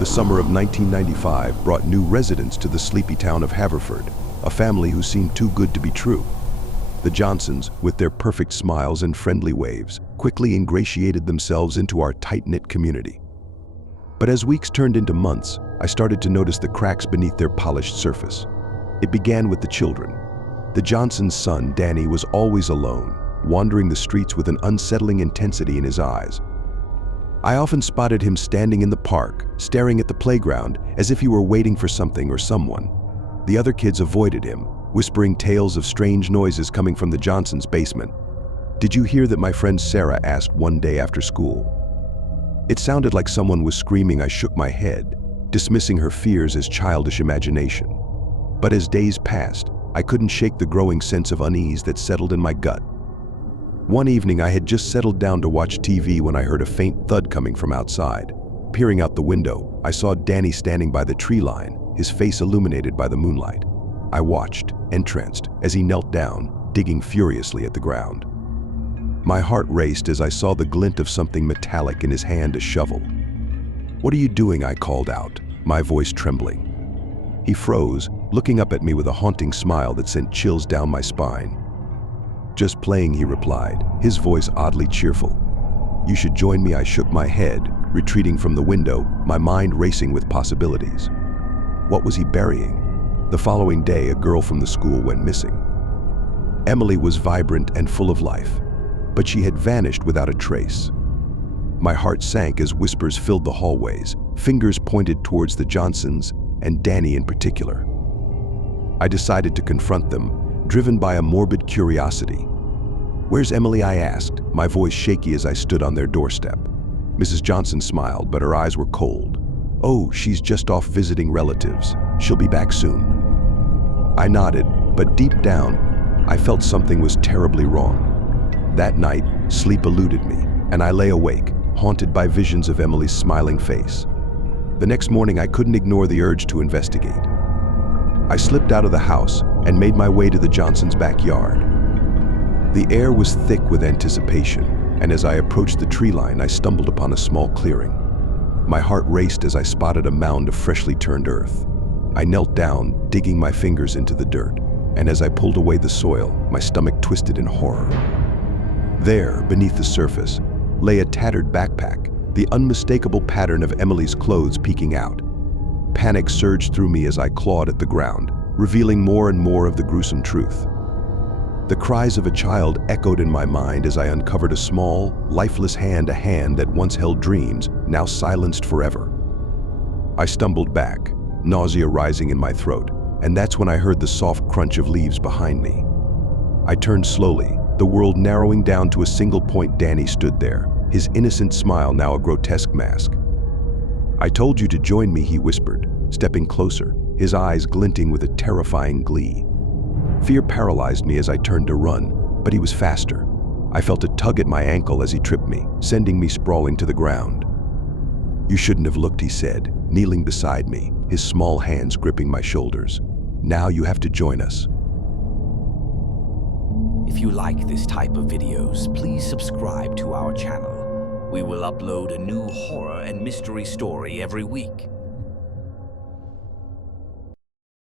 The summer of 1995 brought new residents to the sleepy town of Haverford, a family who seemed too good to be true. The Johnsons, with their perfect smiles and friendly waves, quickly ingratiated themselves into our tight-knit community. But as weeks turned into months, I started to notice the cracks beneath their polished surface. It began with the children. The Johnsons' son, Danny, was always alone, wandering the streets with an unsettling intensity in his eyes. I often spotted him standing in the park, staring at the playground, as if he were waiting for something or someone. The other kids avoided him, whispering tales of strange noises coming from the Johnsons' basement. "Did you hear that?" my friend Sarah asked one day after school. It sounded like someone was screaming. I shook my head, dismissing her fears as childish imagination. But as days passed, I couldn't shake the growing sense of unease that settled in my gut. One evening, I had just settled down to watch TV when I heard a faint thud coming from outside. Peering out the window, I saw Danny standing by the tree line, his face illuminated by the moonlight. I watched, entranced, as he knelt down, digging furiously at the ground. My heart raced as I saw the glint of something metallic in his hand, a shovel. "What are you doing?" I called out, my voice trembling. He froze, looking up at me with a haunting smile that sent chills down my spine. "Just playing," he replied, his voice oddly cheerful. "You should join me." I shook my head, retreating from the window, my mind racing with possibilities. What was he burying? The following day, a girl from the school went missing. Emily was vibrant and full of life, but she had vanished without a trace. My heart sank as whispers filled the hallways, fingers pointed towards the Johnsons, and Danny in particular. I decided to confront them, driven by a morbid curiosity. "Where's Emily?" I asked, my voice shaky as I stood on their doorstep. Mrs. Johnson smiled, but her eyes were cold. "Oh, she's just off visiting relatives. She'll be back soon." I nodded, but deep down, I felt something was terribly wrong. That night, sleep eluded me, and I lay awake, haunted by visions of Emily's smiling face. The next morning, I couldn't ignore the urge to investigate. I slipped out of the house and made my way to the Johnsons' backyard. The air was thick with anticipation, and as I approached the tree line, I stumbled upon a small clearing. My heart raced as I spotted a mound of freshly turned earth. I knelt down, digging my fingers into the dirt, and as I pulled away the soil, my stomach twisted in horror. There, beneath the surface, lay a tattered backpack, the unmistakable pattern of Emily's clothes peeking out. Panic surged through me as I clawed at the ground, revealing more and more of the gruesome truth. The cries of a child echoed in my mind as I uncovered a small, lifeless hand, a hand that once held dreams, now silenced forever. I stumbled back, nausea rising in my throat, and that's when I heard the soft crunch of leaves behind me. I turned slowly, the world narrowing down to a single point. Danny stood there, his innocent smile now a grotesque mask. "I told you to join me," he whispered, stepping closer, his eyes glinting with a terrifying glee. Fear paralyzed me as I turned to run, but he was faster. I felt a tug at my ankle as he tripped me, sending me sprawling to the ground. "You shouldn't have looked," he said, kneeling beside me, his small hands gripping my shoulders. "Now you have to join us." If you like this type of videos, please subscribe to our channel. We will upload a new horror and mystery story every week.